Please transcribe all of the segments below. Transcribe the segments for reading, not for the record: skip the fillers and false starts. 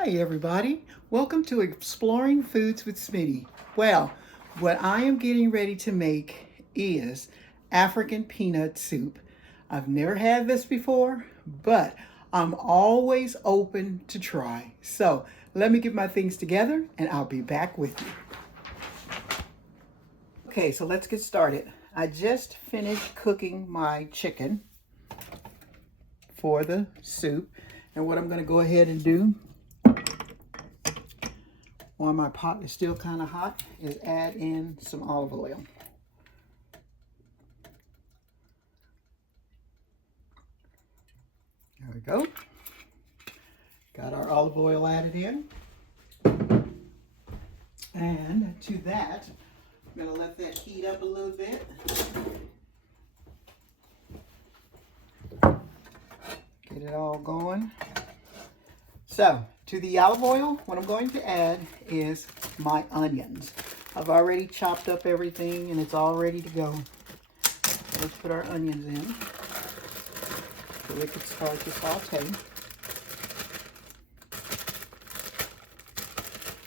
Hi everybody, welcome to Exploring Foods with Smitty. Well, what I am getting ready to make is African peanut soup. I've never had this before, but I'm always open to try. So let me get my things together and I'll be back with you. Okay, so let's get started. I just finished cooking my chicken for the soup, and what I'm going to go ahead and do while my pot is still kind of hot is add in some olive oil. There we go. Got our olive oil added in. And to that, I'm going to let that heat up a little bit. Get it all going. So, to the olive oil, what I'm going to add is my onions. I've already chopped up everything and it's all ready to go. So let's put our onions in so we can start to saute.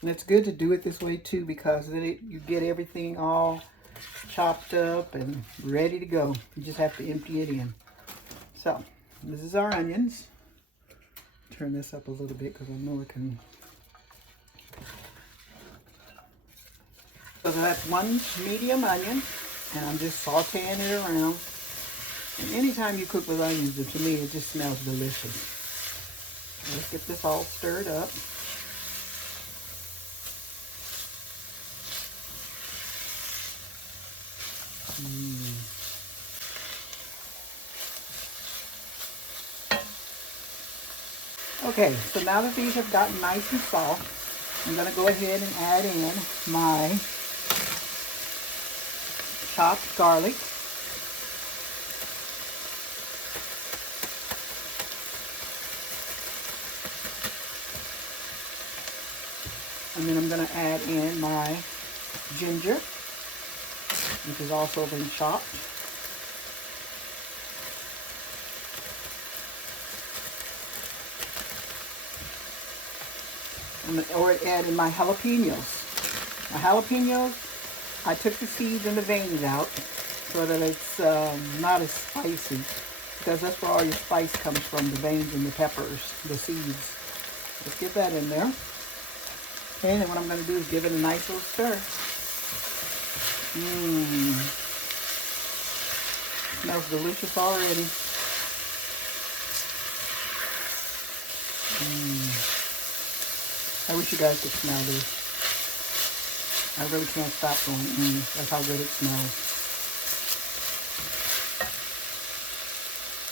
And it's good to do it this way too, because then you get everything all chopped up and ready to go. You just have to empty it in. So, this is our onions. Turn this up a little bit because I know it can. So that's one medium onion, and I'm just sauteing it around. And anytime you cook with onions, to me, it just smells delicious. Let's get this all stirred up. Okay, so now that these have gotten nice and soft, I'm going to go ahead and add in my chopped garlic. And then I'm going to add in my ginger, which has also been chopped. I'm going to add in my jalapenos. My jalapenos, I took the seeds and the veins out so that it's not as spicy, because that's where all your spice comes from, the veins and the peppers, the seeds. Let's get that in there. Okay, and then what I'm going to do is give it a nice little stir. Smells delicious already. I wish you guys could smell this. I really can't stop going, that's how good it smells.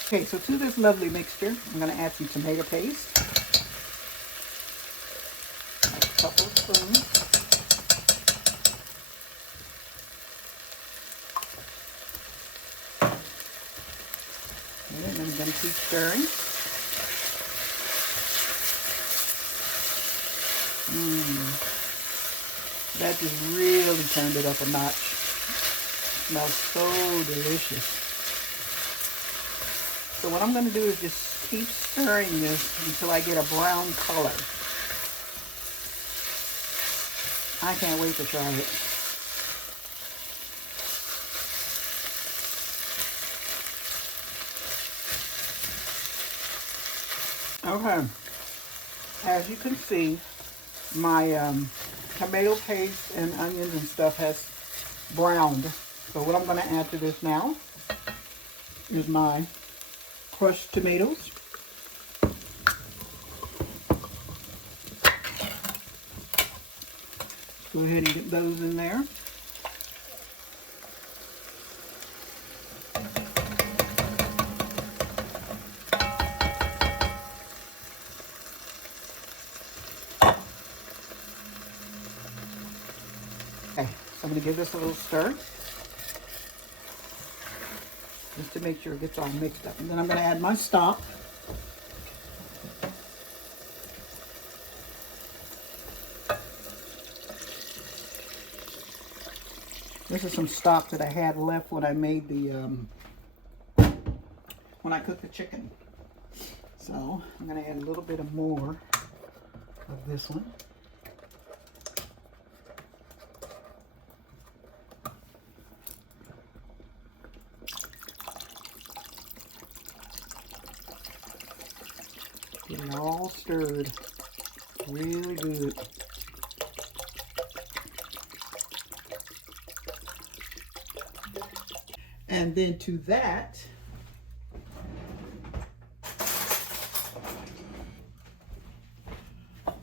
Okay, so to this lovely mixture, I'm going to add some tomato paste. Like a couple of spoons. Okay, and then I'm going to keep stirring. That just really turned it up a notch. It smells so delicious. So what I'm going to do is just keep stirring this until I get a brown color. I can't wait to try it. Okay, as you can see, my tomato paste and onions and stuff has browned. So what I'm going to add to this now is my crushed tomatoes. Go ahead and get those in there. Okay, so I'm going to give this a little stir, just to make sure it gets all mixed up. And then I'm going to add my stock. This is some stock that I had left when I made the, when I cooked the chicken. So I'm going to add a little bit of more of this one. Get it all stirred really good. And then to that,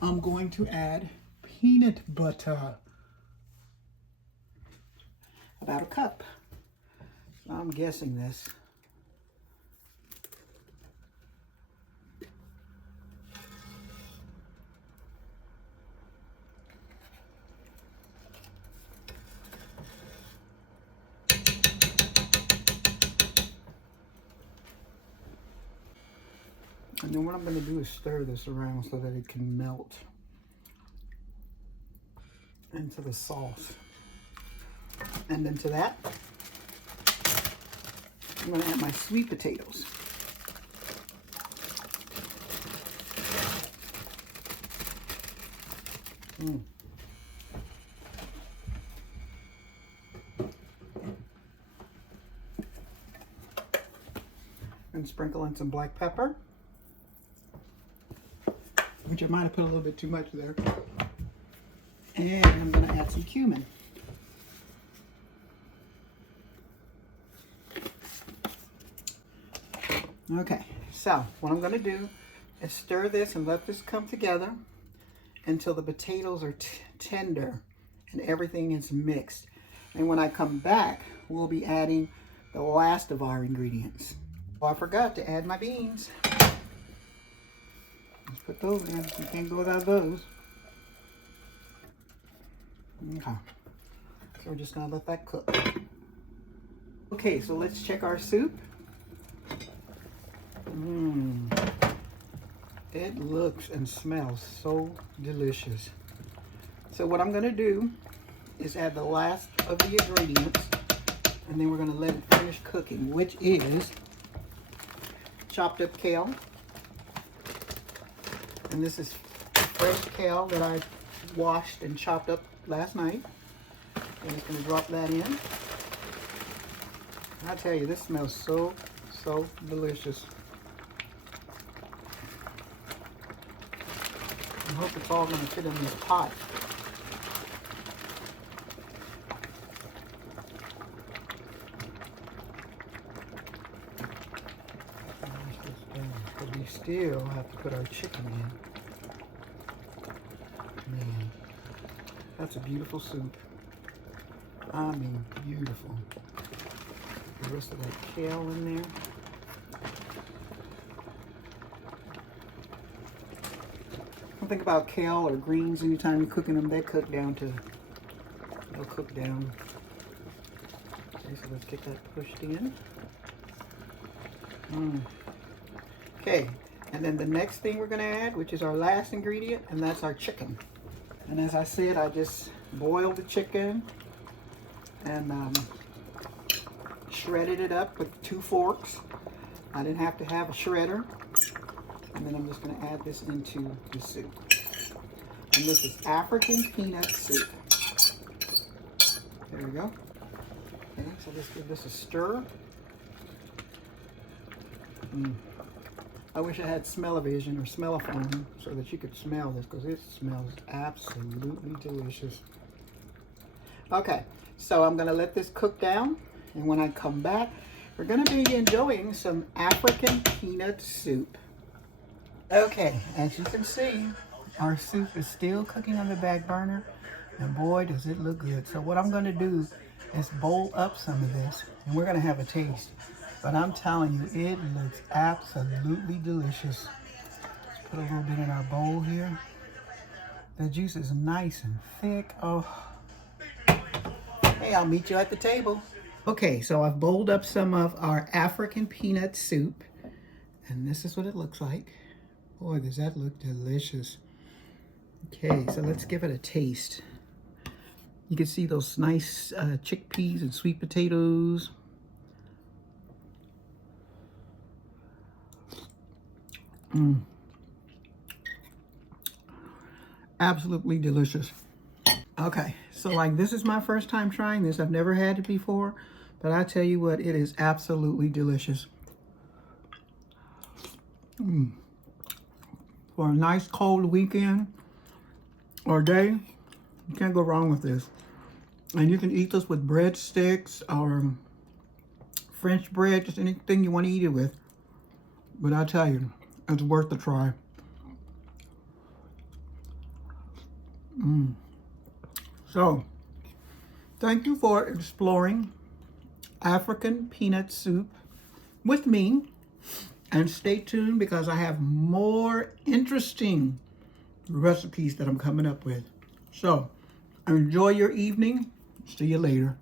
I'm going to add peanut butter. About a cup. So I'm guessing this. And then what I'm going to do is stir this around so that it can melt into the sauce. And then to that, I'm going to add my sweet potatoes. And sprinkle in some black pepper, which I might have put a little bit too much there. And I'm going to add some cumin. Okay, so what I'm going to do is stir this and let this come together until the potatoes are tender and everything is mixed. And when I come back, we'll be adding the last of our ingredients. Oh, I forgot to add my beans. Let's put those in. You can't go without those. Okay, so we're just going to let that cook. Okay, so let's check our soup. It looks and smells so delicious. So what I'm going to do is add the last of the ingredients, and then we're going to let it finish cooking, which is chopped up kale. And this is fresh kale that I washed and chopped up last night. I'm just going to drop that in. I tell you, this smells so delicious. I hope it's all going to fit in this pot. But we still have to put our chicken in. Man, that's a beautiful soup. I mean, beautiful. The rest of that kale in there. Don't think about kale or greens anytime you're cooking them. They'll cook down. Okay, so let's get that pushed in. Okay, and then the next thing we're going to add, which is our last ingredient, and that's our chicken. And as I said, I just boiled the chicken and shredded it up with 2 forks. I didn't have to have a shredder. And then I'm just going to add this into the soup. And this is African peanut soup. There we go. Okay, so let's give this a stir. I wish I had smell-o-vision or smell-o-phone so that you could smell this, because it smells absolutely delicious. Okay, so I'm going to let this cook down, and when I come back, we're going to be enjoying some African peanut soup. Okay, as you can see, our soup is still cooking on the back burner, and boy, does it look good. So what I'm going to do is bowl up some of this, and we're going to have a taste. But I'm telling you, it looks absolutely delicious. Let's put a little bit in our bowl here. The juice is nice and thick. Oh, hey, I'll meet you at the table. Okay, so I've bowled up some of our African peanut soup, and this is what it looks like. Boy, does that look delicious. Okay, so let's give it a taste. You can see those nice chickpeas and sweet potatoes. Absolutely delicious. Okay, so like this is my first time trying this. I've never had it before, but I tell you what, it is absolutely delicious. For a nice cold weekend or day, you can't go wrong with this. And you can eat this with breadsticks or French bread, just anything you want to eat it with. But I tell you, it's worth a try. So, thank you for exploring African peanut soup with me. And stay tuned because I have more interesting recipes that I'm coming up with. So, enjoy your evening. See you later.